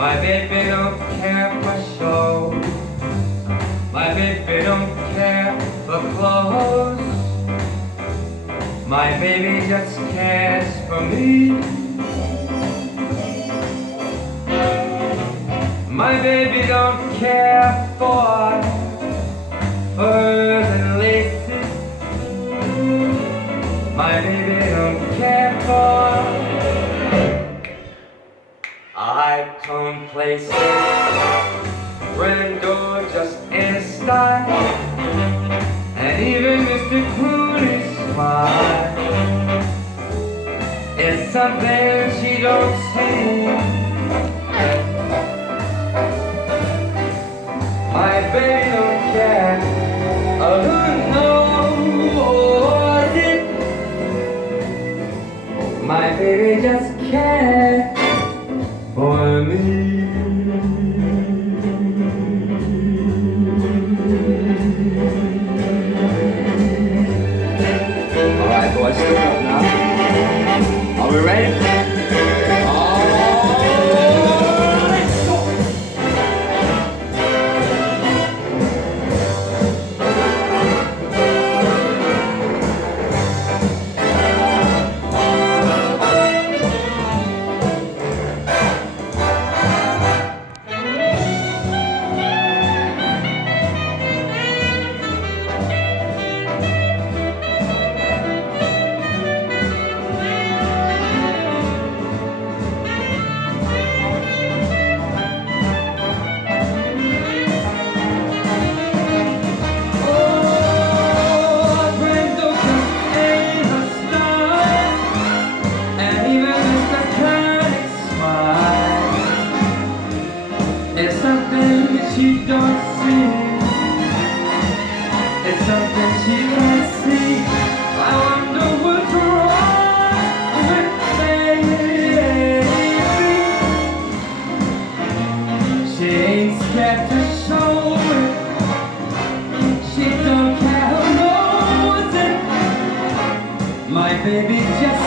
My baby don't care for show. My baby don't care for clothes. My baby just cares for me. My baby don't care for furs and laces. My baby don't care for icon places. Brando just in a style, and even Mr. Clooney's smile is something she don't see. My baby don't care who knows it. My baby just cares for me. Alright boys, stood up now. Are we ready? It's something she don't see. It's something she can't see. I wonder what's wrong with baby. She ain't scared to show it. She don't care who knows it. My baby just